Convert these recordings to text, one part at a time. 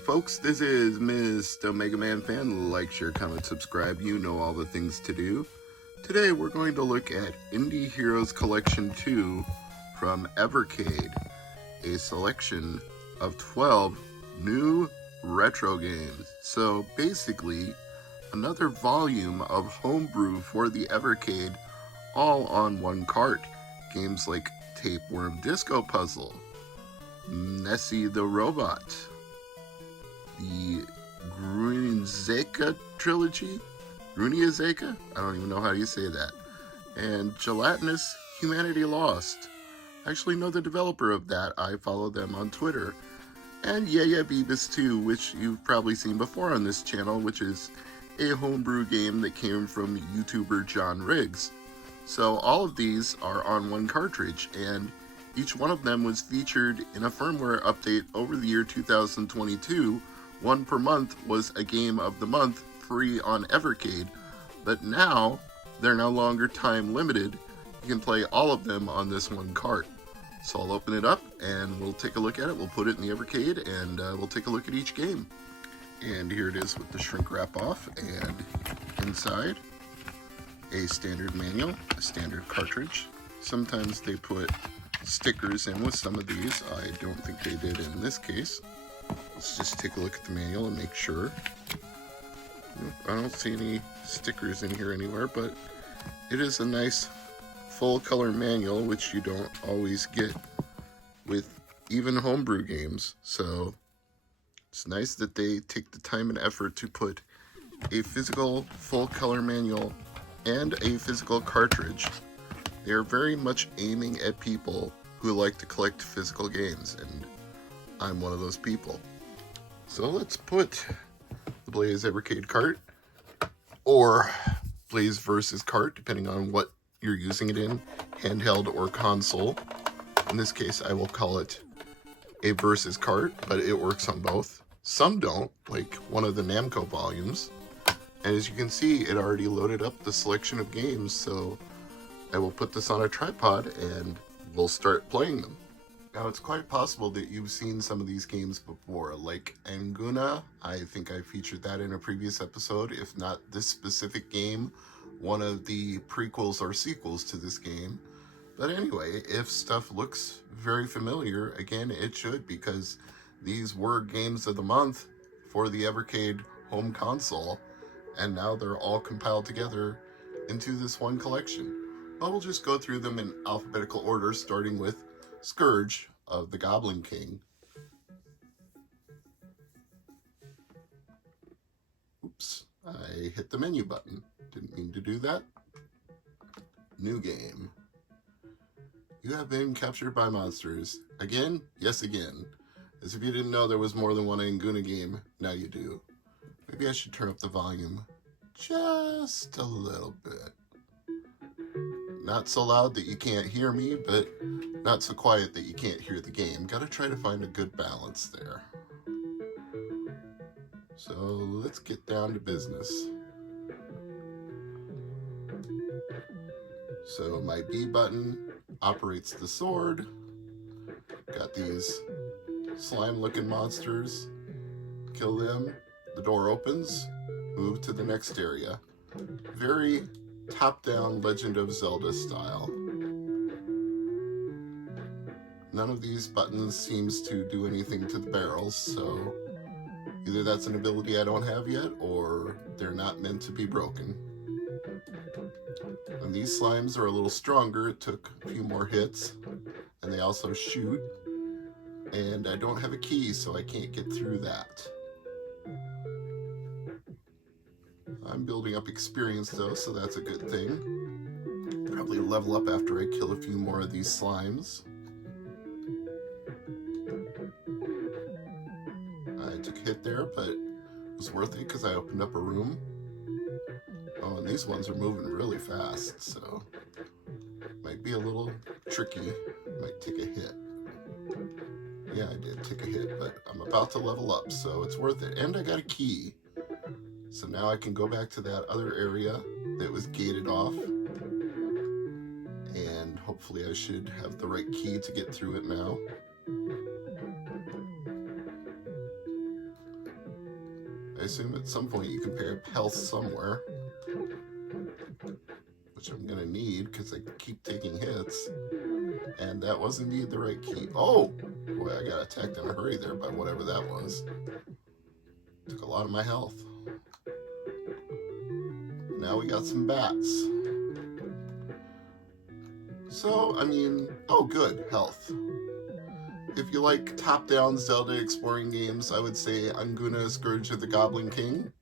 folks, this is Mr. MegaManFan. Like, share, comment, subscribe. You know all the things to do. Today we're going to look at Indie Heroes Collection 2 from Evercade, a selection of 12 new retro games. So basically, another volume of homebrew for the Evercade, all on one cart. Games like Tapeworm Disco Puzzle, Nessie the Robot, the Gruniazeka trilogy, Gruniazeka? I don't even know how you say that. And Gelatinous Humanity Lost. I actually know the developer of that. I follow them on Twitter. And Yeah Beavis 2, which you've probably seen before on this channel, which is a homebrew game that came from YouTuber John Riggs. So all of these are on one cartridge, and each one of them was featured in a firmware update over the year 2022. One per month was a game of the month, free on Evercade, but now they're no longer time limited. You can play all of them on this one cart. So I'll open it up and we'll take a look at it. We'll put it in the Evercade and we'll take a look at each game. And here it is with the shrink wrap off, and inside a standard manual, a standard cartridge. Sometimes they put stickers in with some of these. I don't think they did in this case. Let's just take a look at the manual and make sure. I don't see any stickers in here anywhere, but it is a nice full color manual, which you don't always get with even homebrew games. So it's nice that they take the time and effort to put a physical full color manual and a physical cartridge. They are very much aiming at people who like to collect physical games, and I'm one of those people. So let's put the Blaze Evercade cart, or Blaze versus cart, depending on what you're using it in, handheld or console. In this case, I will call it a versus cart, but it works on both. Some don't, like one of the Namco volumes. And as you can see, it already loaded up the selection of games, so I will put this on a tripod and we'll start playing them. Now, it's quite possible that you've seen some of these games before, like Anguna. I think I featured that in a previous episode. If not this specific game, one of the prequels or sequels to this game. But anyway, if stuff looks very familiar, again, it should, because these were games of the month for the Evercade home console, and now they're all compiled together into this one collection. But we'll just go through them in alphabetical order, starting with Scourge of the Goblin King. Oops, I hit the menu button. Didn't mean to do that. New game. You have been captured by monsters. Again? Yes, again. As if you didn't know there was more than one Anguna game, now you do. Maybe I should turn up the volume just a little bit. Not so loud that you can't hear me, but not so quiet that you can't hear the game. Gotta try to find a good balance there. So let's get down to business. So my B button operates the sword. Got these slime-looking monsters. Kill them. The door opens. Move to the next area. Very top-down Legend of Zelda style. None of these buttons seems to do anything to the barrels, so either that's an ability I don't have yet, or they're not meant to be broken. And these slimes are a little stronger. It took a few more hits, and they also shoot. And I don't have a key, so I can't get through that. I'm building up experience though, so that's a good thing. Probably level up after I kill a few more of these slimes. I took a hit there, but it was worth it because I opened up a room. Oh, and these ones are moving really fast, so might be a little tricky. Might take a hit. Yeah, I did take a hit, but I'm about to level up, so it's worth it. And I got a key. So now I can go back to that other area that was gated off. And hopefully I should have the right key to get through it now. I assume at some point you can pick up health somewhere, which I'm gonna need because I keep taking hits. And that was indeed the right key. Oh! Boy, I got attacked in a hurry there by whatever that was. Took a lot of my health. Now we got some bats. So, I mean, oh good, health. If you like top-down Zelda exploring games, I would say Anguna Scourge of the Goblin King.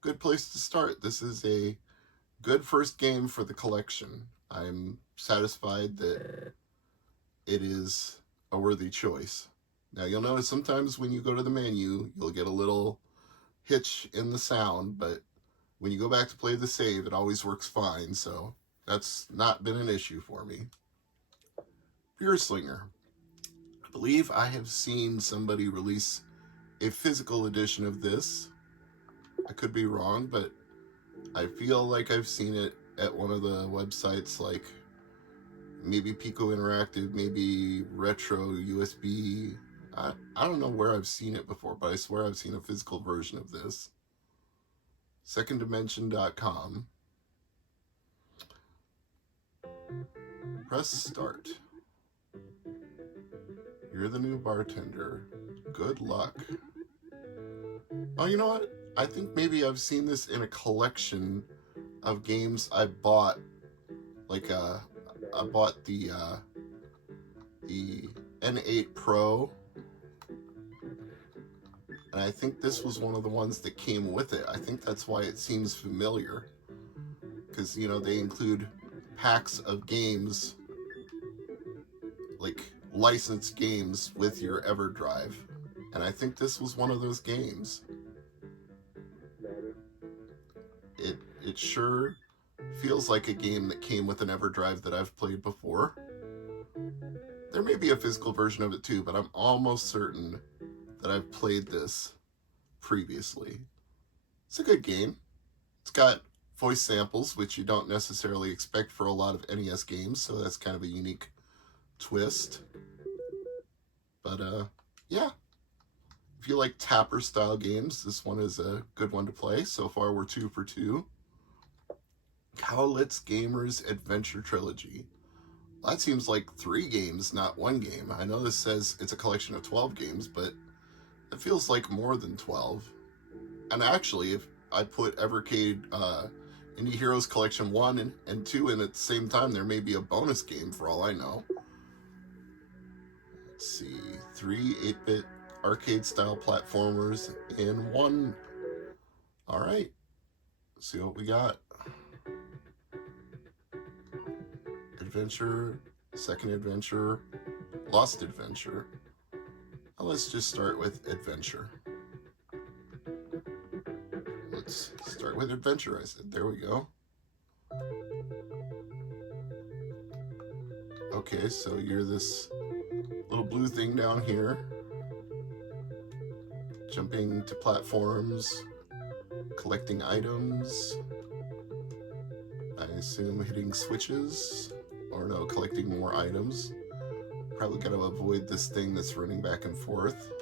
Good place to start. This is a good first game for the collection. I'm satisfied that it is a worthy choice. Now you'll notice sometimes when you go to the menu, you'll get a little hitch in the sound, but when you go back to play the save, it always works fine, so that's not been an issue for me. Beer Slinger. I believe I have seen somebody release a physical edition of this. I could be wrong, but I feel like I've seen it at one of the websites like maybe Pico Interactive, maybe Retro USB. I don't know where I've seen it before, but I swear I've seen a physical version of this. seconddimension.com. Press start. You're the new bartender. Good luck. Oh, you know what? I think maybe I've seen this in a collection of games I bought. Like, I bought the N8 Pro. And I think this was one of the ones that came with it. I think that's why it seems familiar. Because, you know, they include packs of games, like licensed games with your EverDrive. And I think this was one of those games. It sure feels like a game that came with an EverDrive that I've played before. There may be a physical version of it too, but I'm almost certain that I've played this previously. It's a good game. It's got voice samples, which you don't necessarily expect for a lot of NES games, so that's kind of a unique twist. But yeah, if you like Tapper style games, this one is a good one to play. So far we're 2 for 2. Cowlitz Gamers Adventure Trilogy. Well, that seems like 3 games, not 1 game. I know this says it's a collection of 12 games, but it feels like more than 12. And actually, if I put Evercade Indie Heroes Collection 1 and 2 in at the same time, there may be a bonus game for all I know. Let's see, 3 8-bit arcade-style platformers in 1. All right, let's see what we got. Adventure, Second Adventure, Lost Adventure. Well, let's just start with Adventure. Let's start with Adventure, I said. There we go. Okay, so you're this little blue thing down here, jumping to platforms, collecting items, I assume hitting switches, or no, collecting more items. Probably got to avoid this thing that's running back and forth.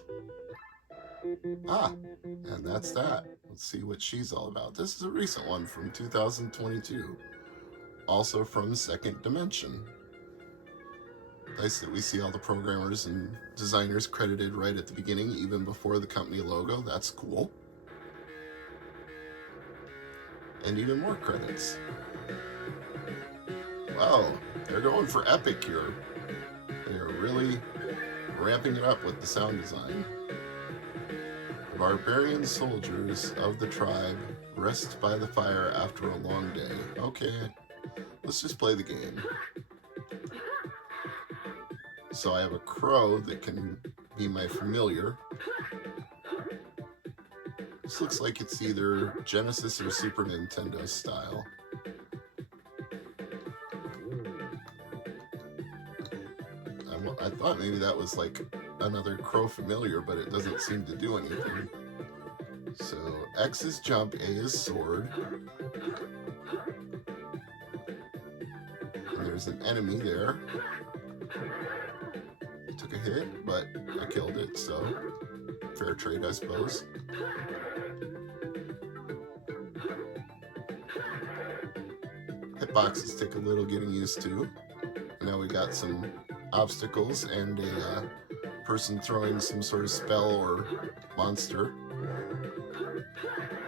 Ah, and that's that. Let's see what she's all about. This is a recent one from 2022, also from Second Dimension. Nice that we see all the programmers and designers credited right at the beginning, even before the company logo. That's cool. And even more credits. Wow, they're going for epic here. They're really ramping it up with the sound design. Barbarian soldiers of the tribe rest by the fire after a long day. Okay, let's just play the game. So I have a crow that can be my familiar. This looks like it's either Genesis or Super Nintendo style. I thought maybe that was like another crow familiar, but it doesn't seem to do anything. So X is jump, A is sword. And there's an enemy there. Took a hit, but I killed it, so fair trade, I suppose. hitboxes take a little getting used to. Now we got some obstacles and a person throwing some sort of spell or monster.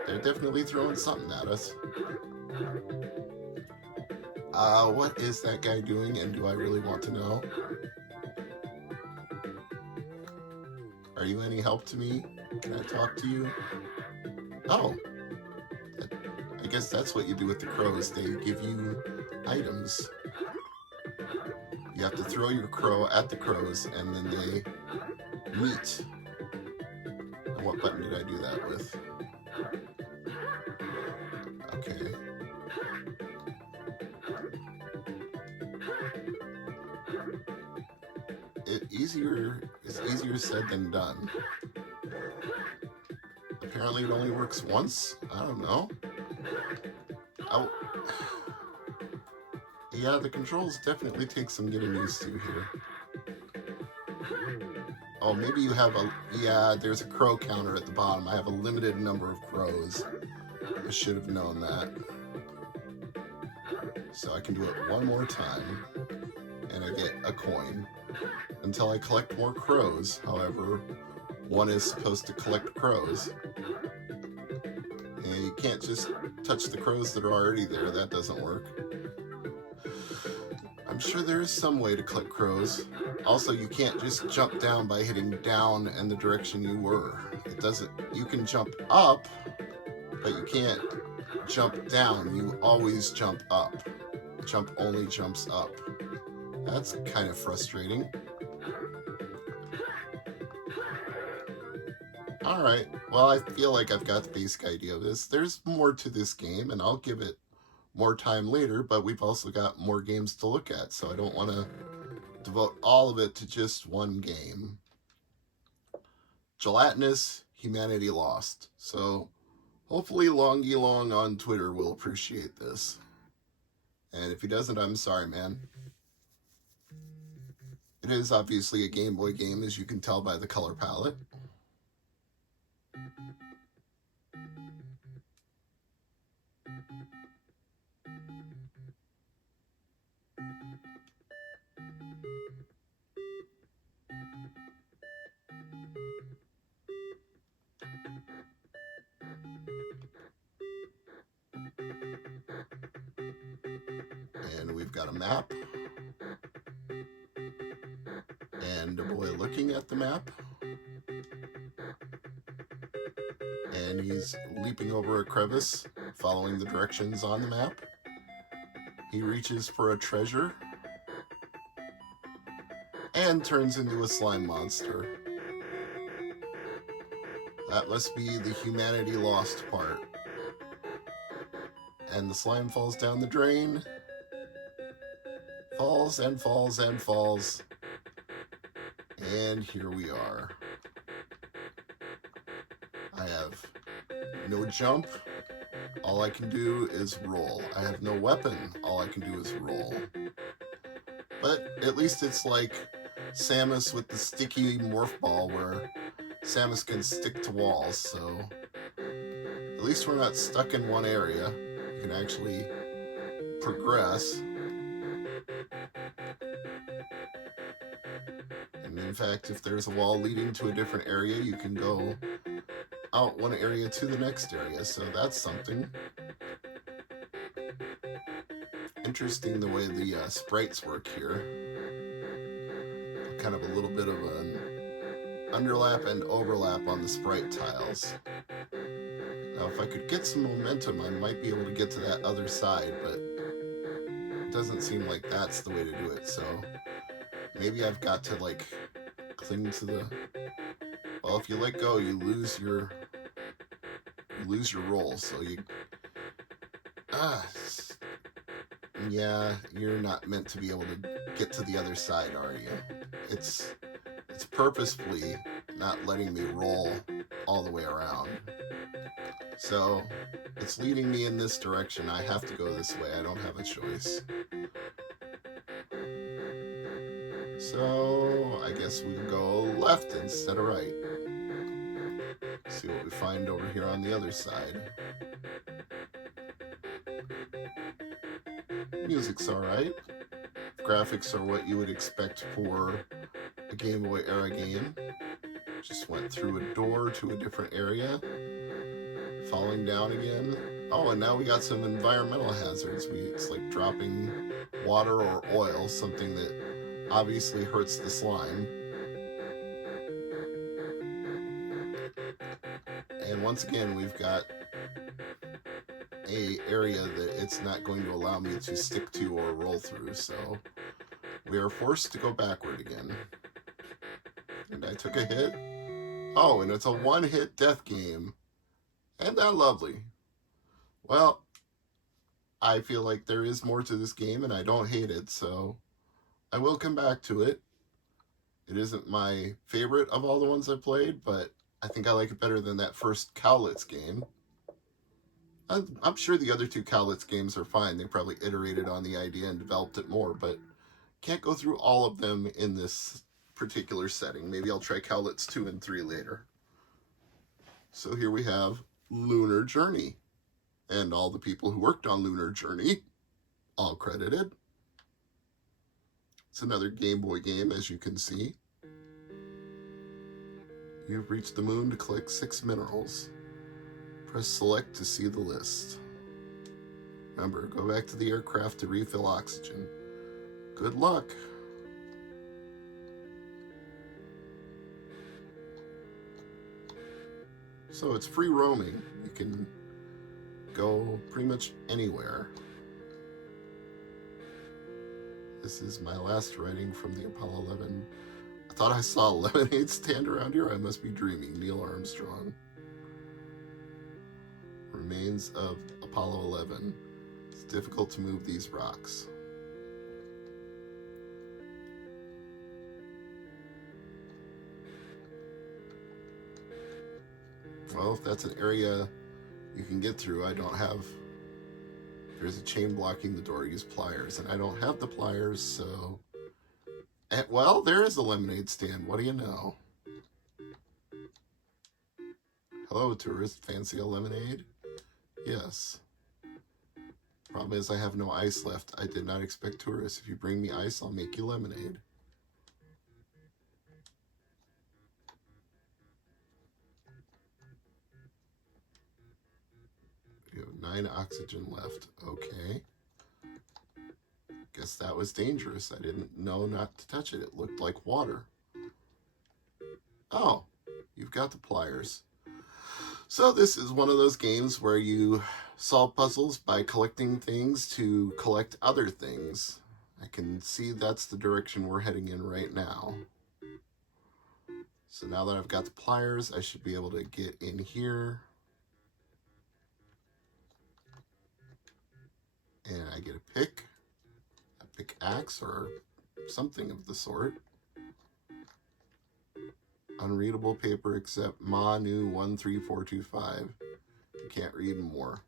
They're definitely throwing something at us. What is that guy doing, and do I really want to know? Are you any help to me? Can I talk to you? Oh, I guess that's what you do with the crows. They give you items. You have to throw your crow at the crows, and then they meet. And what button did I do that with? Okay. It's easier said than done. Apparently it only works once? I don't know. Oh. Yeah, the controls definitely take some getting used to here. Oh, maybe you have a... Yeah, there's a crow counter at the bottom. I have a limited number of crows. I should have known that. So I can do it one more time, and I get a coin. Until I collect more crows. However, one is supposed to collect crows. And you can't just touch the crows that are already there. That doesn't work. I'm sure there is some way to collect crows. Also, you can't just jump down by hitting down in the direction you were. It doesn't. You can jump up, but you can't jump down. You always jump up. Jump only jumps up. That's kind of frustrating. Alright, well, I feel like I've got the basic idea of this. There's more to this game, and I'll give it more time later, but we've also got more games to look at, so I don't want to devote all of it to just one game. Gelatinous Humanity Lost. So hopefully Longy Long on Twitter will appreciate this. And if he doesn't, I'm sorry, man. It is obviously a Game Boy game, as you can tell by the color palette. And we've got a map. And a boy looking at the map. And he's leaping over a crevice, following the directions on the map. He reaches for a treasure and turns into a slime monster. That must be the Humanity Lost part. And the slime falls down the drain. Falls and falls and falls. And here we are. I have no jump. All I can do is roll. I have no weapon. All I can do is roll. But at least it's like Samus with the sticky morph ball where Samus can stick to walls, so at least we're not stuck in one area. You can actually progress. And in fact, if there's a wall leading to a different area, you can go out one area to the next area, so that's something. Interesting the way the sprites work here. Kind of a little bit of an underlap and overlap on the sprite tiles. Now if I could get some momentum, I might be able to get to that other side, but it doesn't seem like that's the way to do it, so maybe I've got to like cling to the... Well, if you let go, you lose your roll, so you... Yeah, you're not meant to be able to get to the other side, are you? It's purposefully not letting me roll all the way around. So, it's leading me in this direction. I have to go this way. I don't have a choice. So, I guess we go left instead of right. See what we find over here on the other side. Music's alright. Graphics are what you would expect for a Game Boy era game. Just went through a door to a different area, falling down again. Oh, and now we got some environmental hazards. It's like dropping water or oil, something that obviously hurts the slime. And once again, we've got a area that it's not going to allow me to stick to or roll through, so we are forced to go backward again. And I took a hit. Oh, and it's a one-hit death game. Isn't that lovely? Well, I feel like there is more to this game, and I don't hate it, so I will come back to it. It isn't my favorite of all the ones I've played, but I think I like it better than that first Cowlitz game. I'm sure the other two Cowlitz games are fine. They probably iterated on the idea and developed it more, but can't go through all of them in this particular setting. Maybe I'll try Cowlitz 2 and 3 later. So here we have Lunar Journey. And all the people who worked on Lunar Journey, all credited. It's another Game Boy game, as you can see. You've reached the moon to collect 6 minerals. Press select to see the list. Remember, go back to the aircraft to refill oxygen. Good luck. So it's free roaming. You can go pretty much anywhere. This is my last writing from the Apollo 11. I thought I saw a lemonade stand around here. I must be dreaming. Neil Armstrong. Remains of Apollo 11. It's difficult to move these rocks. Well, if that's an area you can get through, I don't have... There's a chain blocking the door. Use pliers, and I don't have the pliers, so... And, well, there is a lemonade stand. What do you know? Hello, tourist. Fancy a lemonade? Yes. Problem is I have no ice left. I did not expect tourists. If you bring me ice, I'll make you lemonade. You have 9 oxygen left. Okay. Guess that was dangerous. I didn't know not to touch it. It looked like water. Oh, you've got the pliers. So this is one of those games where you solve puzzles by collecting things to collect other things. I can see that's the direction we're heading in right now. So now that I've got the pliers, I should be able to get in here. And I get a pick, a pickaxe, or something of the sort. Unreadable paper except Manu 13425. You can't read more.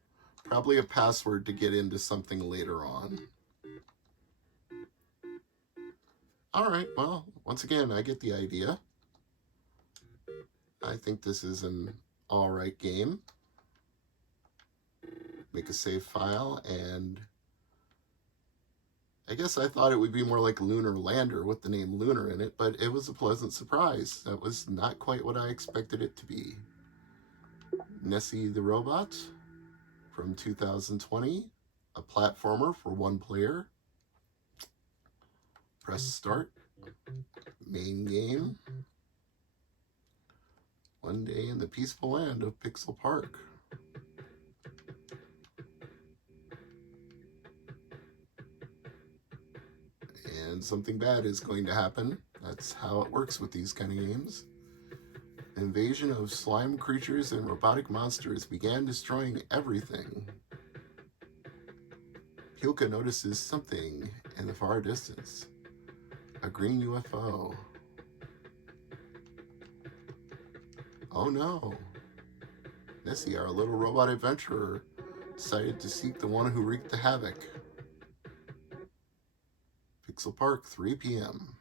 Probably a password to get into something later on. Alright, well, once again, I get the idea. I think this is an alright game. Make a save file, and I guess I thought it would be more like Lunar Lander with the name Lunar in it, but it was a pleasant surprise. That was not quite what I expected it to be. Nessie the Robot from 2020, a platformer for 1 player. Press start. Main game. One day in the peaceful land of Pixel Park. And something bad is going to happen. That's how it works with these kind of games. Invasion of slime creatures and robotic monsters began destroying everything. Pilka notices something in the far distance. A green UFO. Oh no. Nessie, our little robot adventurer, decided to seek the one who wreaked the havoc. Pixel Park, 3 p.m.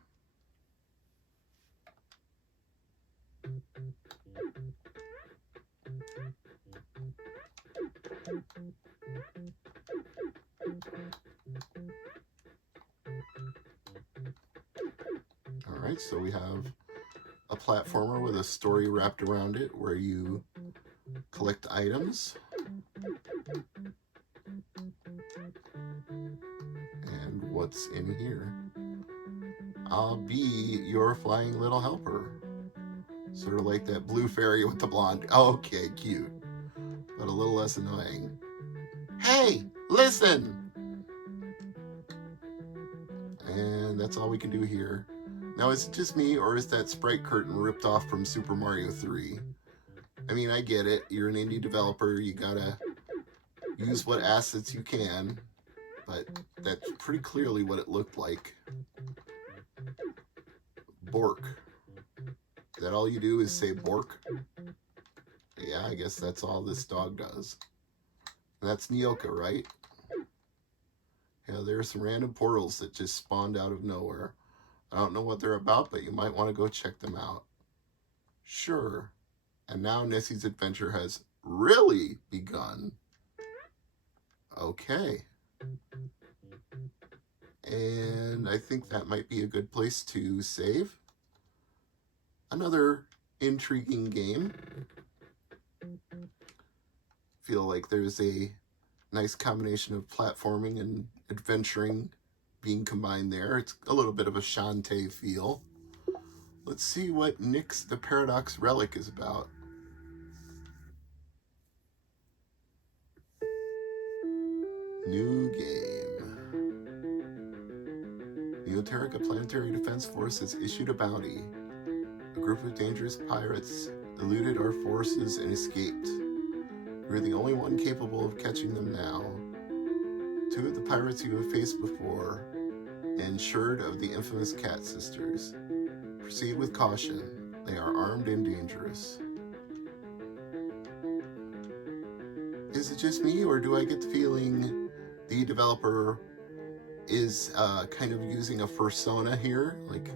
Alright, so we have a platformer with a story wrapped around it where you collect items. And what's in here? I'll be your flying little helper. Sort of like that blue fairy with the blonde. Okay, cute. But a little less annoying. Hey, listen! And that's all we can do here. Now, is it just me, or is that sprite curtain ripped off from Super Mario 3? I mean, I get it. You're an indie developer. You gotta use what assets you can. But that's pretty clearly what it looked like. Bork. Is that all you do is say Bork? Yeah, I guess that's all this dog does. And that's Nyoka, right? Yeah, there are some random portals that just spawned out of nowhere. I don't know what they're about, but you might want to go check them out. Sure. And now Nessie's adventure has really begun. Okay. And I think that might be a good place to save. Another intriguing game. Feel like there's a nice combination of platforming and adventuring being combined there. It's a little bit of a Shantae feel. Let's see what Nyx the Paradox Relic is about. New game. The Oterica Planetary Defense Force has issued a bounty. A group of dangerous pirates eluded our forces and escaped. We're the only one capable of catching them now. 2 of the pirates you have faced before, and Sherd of the infamous Cat Sisters. Proceed with caution. They are armed and dangerous. Is it just me, or do I get the feeling the developer is kind of using a fursona here? Like,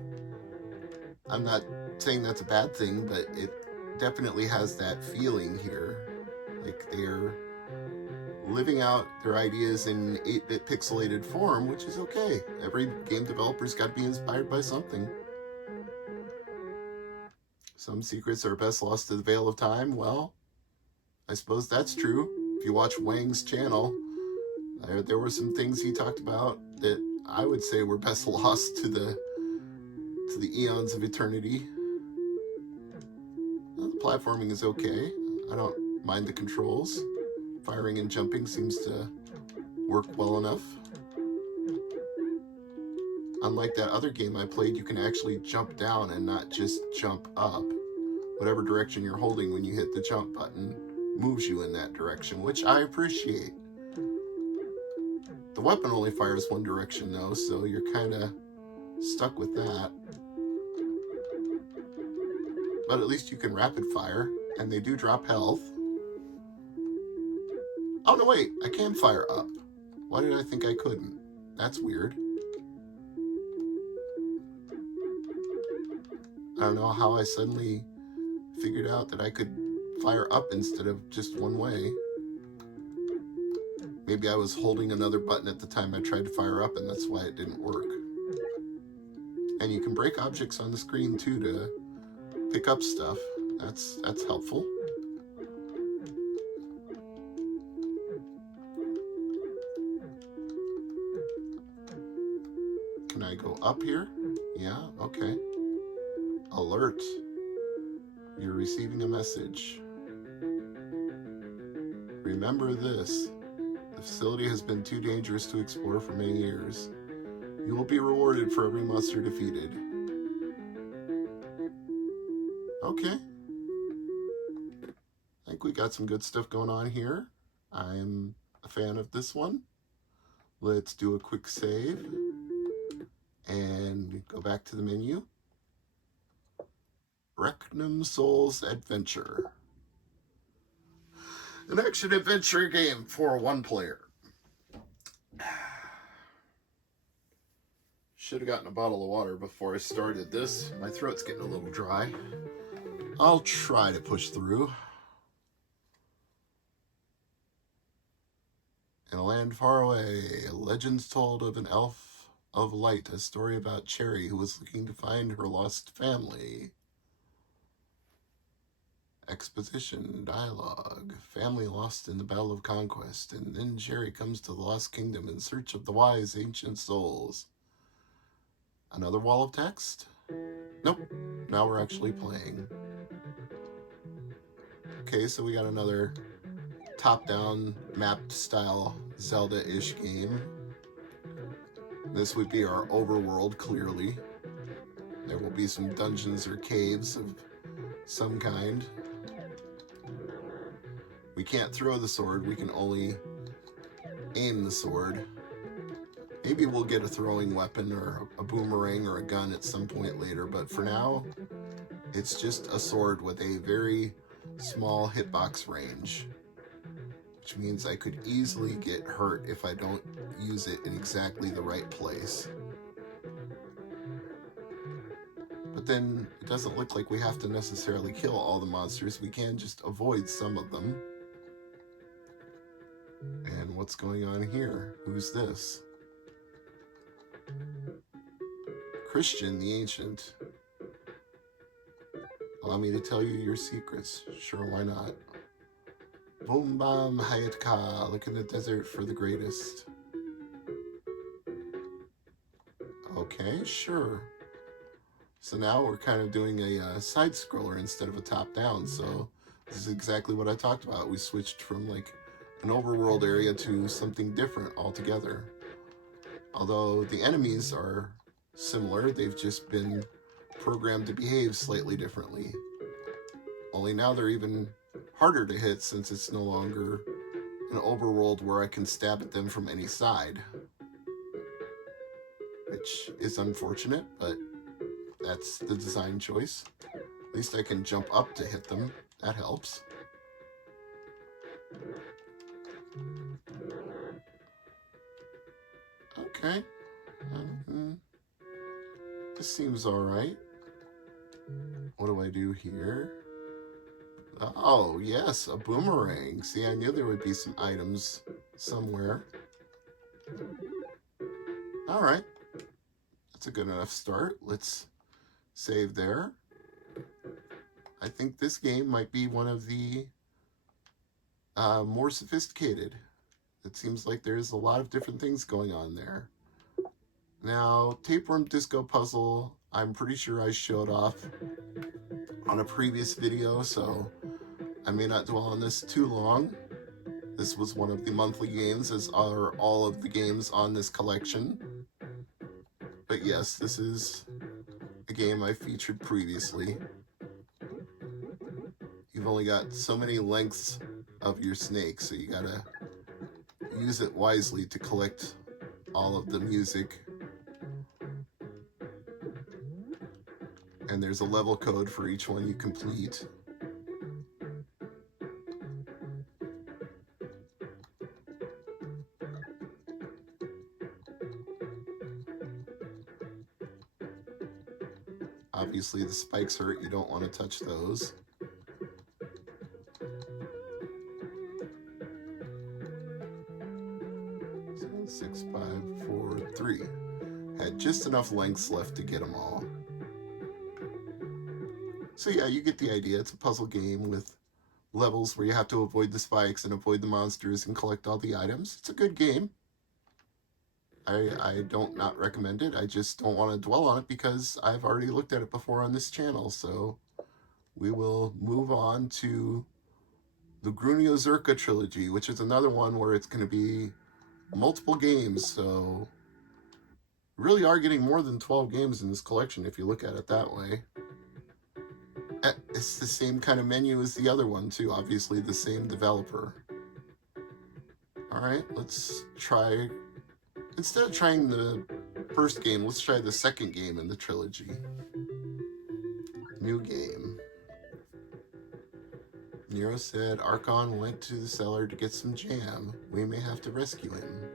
I'm not saying that's a bad thing, but it definitely has that feeling here. Like they're living out their ideas in 8-bit pixelated form, which is okay. Every game developer's got to be inspired by something. Some secrets are best lost to the veil of time. Well, I suppose that's true. If you watch Wang's channel, there were some things he talked about that I would say were best lost to the eons of eternity. Well, the platforming is okay. I don't mind the controls. Firing and jumping seems to work well enough. Unlike that other game I played, you can actually jump down and not just jump up. Whatever direction you're holding when you hit the jump button moves you in that direction, which I appreciate. The weapon only fires one direction though, so you're kind of stuck with that. But at least you can rapid fire, and they do drop health. Oh no, wait, I can fire up. Why did I think I couldn't? That's weird. I don't know how I suddenly figured out that I could fire up instead of just one way. Maybe I was holding another button at the time I tried to fire up, and that's why it didn't work. And you can break objects on the screen too to pick up stuff. That's helpful. Can I go up here? Yeah, okay. Alert. You're receiving a message. Remember this. The facility has been too dangerous to explore for many years. You will be rewarded for every monster defeated. Okay. I think we got some good stuff going on here. I'm a fan of this one. Let's do a quick save and go back to the menu. Recnum Souls Adventure. An action-adventure game for one player. Should have gotten a bottle of water before I started this. My throat's getting a little dry. I'll try to push through. In a land far away, legends told of an elf of Light, a story about Cherry who was looking to find her lost family. Exposition, dialogue, family lost in the Battle of Conquest, and then Cherry comes to the Lost Kingdom in search of the wise ancient souls. Another wall of text? Nope, now we're actually playing. Okay, so we got another top-down mapped style Zelda-ish game. This would be our overworld, clearly. There will be some dungeons or caves of some kind. We can't throw the sword, we can only aim the sword. Maybe we'll get a throwing weapon or a boomerang or a gun at some point later, but for now, it's just a sword with a very small hitbox range, which means I could easily get hurt if I don't use it in exactly the right place. But then it doesn't look like we have to necessarily kill all the monsters. We can just avoid some of them. And what's going on here? Who's this? Christian the Ancient. Allow me to tell you your secrets. Sure, why not? Boom bam hayat ka. Look in the desert for the greatest. Okay, sure. So now we're kind of doing a side scroller instead of a top down. So this is exactly what I talked about. We switched from like an overworld area to something different altogether. Although the enemies are similar, they've just been programmed to behave slightly differently. Only now they're even harder to hit since it's no longer an overworld where I can stab at them from any side. Which is unfortunate, but that's the design choice. At least I can jump up to hit them. That helps. Okay. This seems alright. What do I do here? Oh, yes, a boomerang. See, I knew there would be some items somewhere. Alright. That's a good enough start. Let's save there. I think this game might be one of the more sophisticated. It seems like there's a lot of different things going on there. Now, Tapeworm Disco Puzzle, I'm pretty sure I showed off on a previous video, so I may not dwell on this too long. This was one of the monthly games, as are all of the games on this collection. But yes, this is a game I featured previously. You've only got so many lengths of your snake, so you gotta use it wisely to collect all of the music. And there's a level code for each one you complete. Obviously the spikes hurt, you don't want to touch those. So 6, 5, 4, 3. Had just enough lengths left to get them all. So yeah, you get the idea. It's a puzzle game with levels where you have to avoid the spikes and avoid the monsters and collect all the items. It's a good game. I don't not recommend it. I just don't want to dwell on it because I've already looked at it before on this channel. So we will move on to the Grunio Zerka trilogy, which is another one where it's going to be multiple games. So we really are getting more than 12 games in this collection if you look at it that way. It's the same kind of menu as the other one too, obviously the same developer. Alright, let's try, instead of trying the first game, let's try the second game in the trilogy. New game. Nero said Archon went to the cellar to get some jam. We may have to rescue him.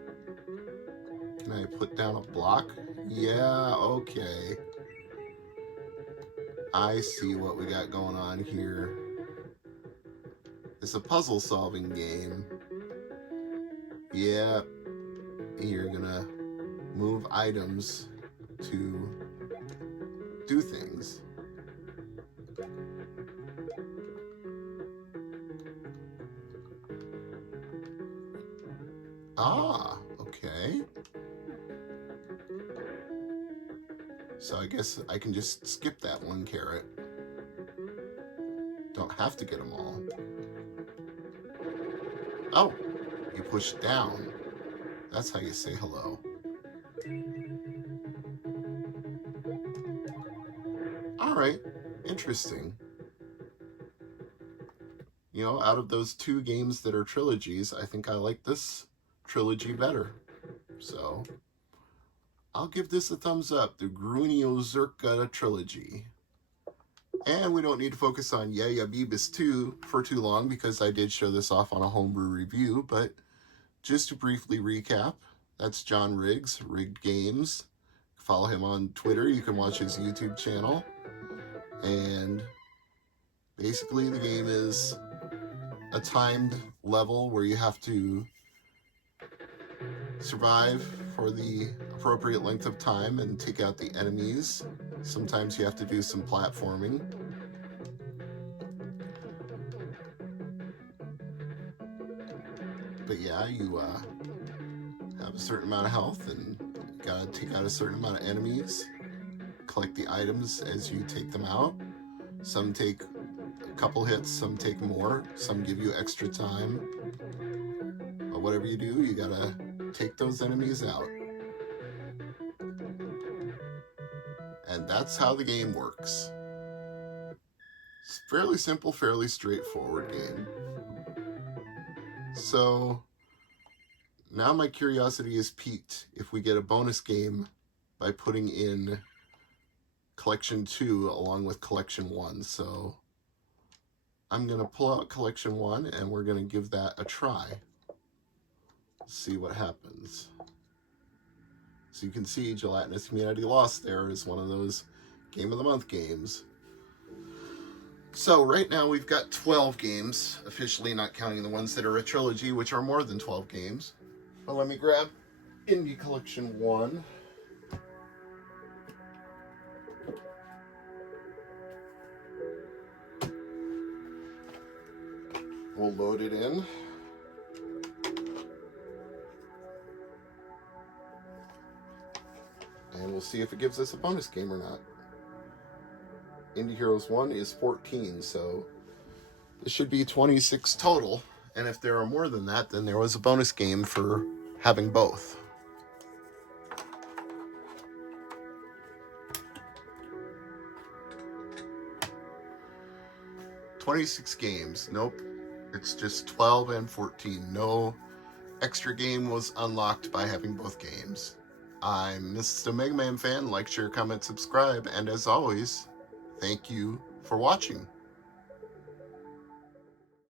Can I put down a block? Yeah, okay. I see what we got going on here. It's a puzzle solving game. Yeah, you're gonna move items to do things. Ah, okay. So I guess I can just skip that one carrot. Don't have to get them all. Oh, you push down. That's how you say hello. All right, interesting. You know, out of those two games that are trilogies, I think I like this trilogy better. So I'll give this a thumbs up, the Grunio Zerka trilogy. And we don't need to focus on Yeah Beavis 2 for too long because I did show this off on a homebrew review, but just to briefly recap, that's John Riggs, Rigged Games. Follow him on Twitter. You can watch his YouTube channel. And basically the game is a timed level where you have to survive for the appropriate length of time and take out the enemies. Sometimes you have to do some platforming. But yeah, you have a certain amount of health and you gotta take out a certain amount of enemies. Collect the items as you take them out. Some take a couple hits, some take more, some give you extra time. But whatever you do, you gotta take those enemies out. And that's how the game works. It's fairly simple, fairly straightforward game. So now my curiosity is piqued if we get a bonus game by putting in Collection 2 along with Collection 1. So I'm going to pull out Collection 1 and we're going to give that a try. See what happens. So you can see Gelatinous Humanity Lost there is one of those Game of the Month games. So right now we've got 12 games, officially not counting the ones that are a trilogy, which are more than 12 games. But let me grab Indie Collection 1. We'll load it in. And we'll see if it gives us a bonus game or not. Indie Heroes 1 is 14, so this should be 26 total. And if there are more than that, then there was a bonus game for having both. "26 games. Nope. It's just 12 and 14. No extra game was unlocked by having both games. I'm Mr. MegaManFan. Like, share, comment, subscribe. And as always, thank you for watching.